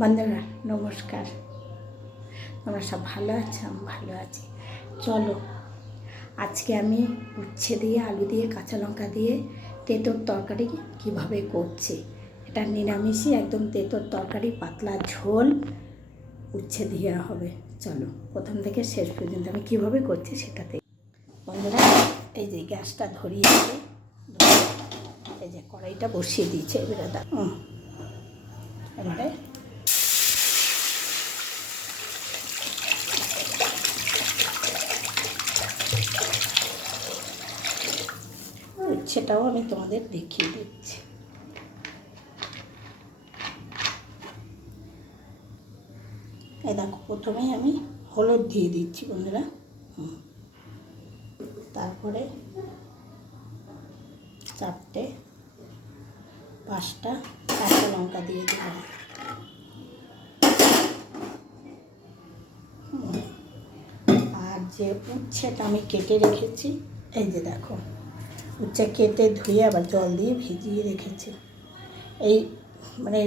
বন্ধুরা নমস্কার, তোমরা সব ভালো আছো? আমি ভালো আছি। চলো আজকে আমি উচ্ছে দিয়ে, আলু দিয়ে, কাঁচা লঙ্কা দিয়ে তেঁতোর তরকারি কিভাবে করছি। এটা নিরামিষই, একদম তেঁতোর তরকারি, পাতলা ঝোল উচ্ছে দিয়ে হবে। চলো প্রথম থেকে শেষ পর্যন্ত আমি কীভাবে করছি সেটাতে। বন্ধুরা এই যে গ্যাসটা ধরিয়েছি, এই যে কড়াইটা বসিয়ে দিয়েছে, এবারে উচ্ছেটাও আমি তোমাদের দেখিয়ে দিচ্ছি। এই দেখো, প্রথমেই আমি হলুদ দিয়ে দিচ্ছি বন্ধুরা, তারপরে 4-5টা কাঁচা লঙ্কা দিয়ে দিলাম, আর যে উচ্ছেটা আমি কেটে রেখেছি, এই যে দেখো উচ্ছে কেটে ধুয়ে আবার জল দিয়ে ভিজিয়ে রেখেছি। এই মানে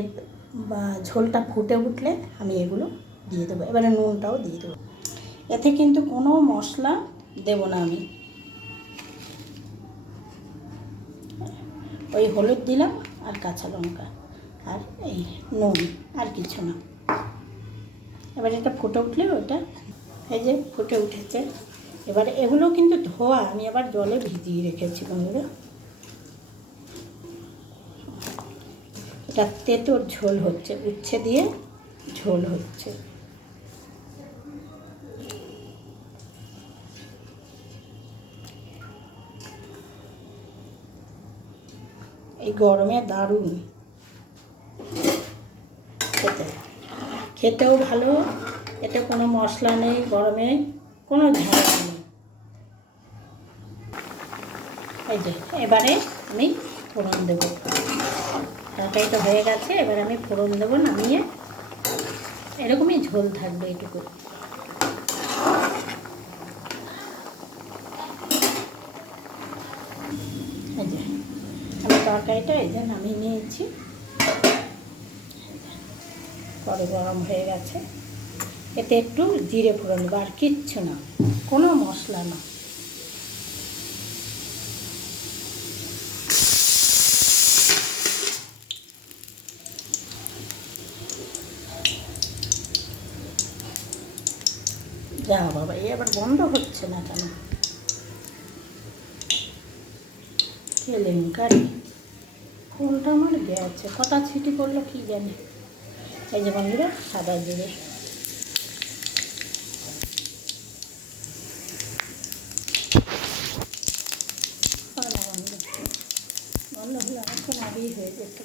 ঝোলটা ফুটে উঠলে আমি এগুলো দিয়ে দেবো। এবারে নুনটাও দিয়ে দেবো। এতে কিন্তু কোনো মশলা দেব না আমি, ওই হলুদ দিলাম আর কাঁচা লঙ্কা আর এই নুন, আর কিছু না। এবার এটা ফুটে উঠলে ওটা, এই যে ফুটে উঠেছে, এবারে এগুলো কিন্তু ধোয়া, আমি আবার জলে ভিজিয়ে রেখেছি বন্ধুরা। এটা তেঁতোর ঝোল হচ্ছে, উচ্ছে দিয়ে ঝোল হচ্ছে। এই গরমে দারুণ খেতেও ভালো, এতে কোনো মশলা নেই, গরমে কোনো ঝাল নেই। এই যে এবারে আমি ফোড়ন দেবো, তরকারিটা হয়ে গেছে, এবার আমি ফোড়ন দেবো নামিয়ে। এরকমই ঝোল থাকবে এটুকু। এই যে আমি তরকারিটা এই যে নামিয়ে নিয়েছি, পরে গরম হয়ে গেছে। এতে একটু জিরে ফোড়ন দেবো, আর কিচ্ছু না, কোনো মশলা না। যা বাবা, এই আবার বন্ধ হচ্ছে না কেন? কেলেঙ্কারি, ফোনটা আমার গেছে, কটা ছিটি করলো কি জানি। এই যে বন্ধুরা সাদা জিরে, বন্ধ হলে এখন আগেই হয়ে যেত।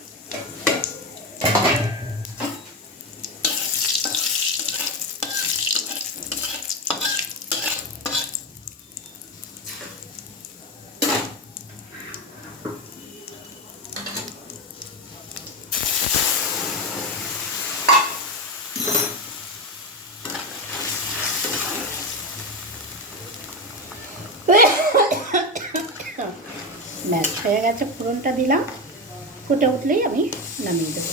ম্যাশ হয়ে গেছে, ফোড়নটা দিলাম, ফুটে উঠলেই আমি নামিয়ে দেবো।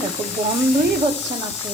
দেখো বন্ধই হচ্ছে না তো।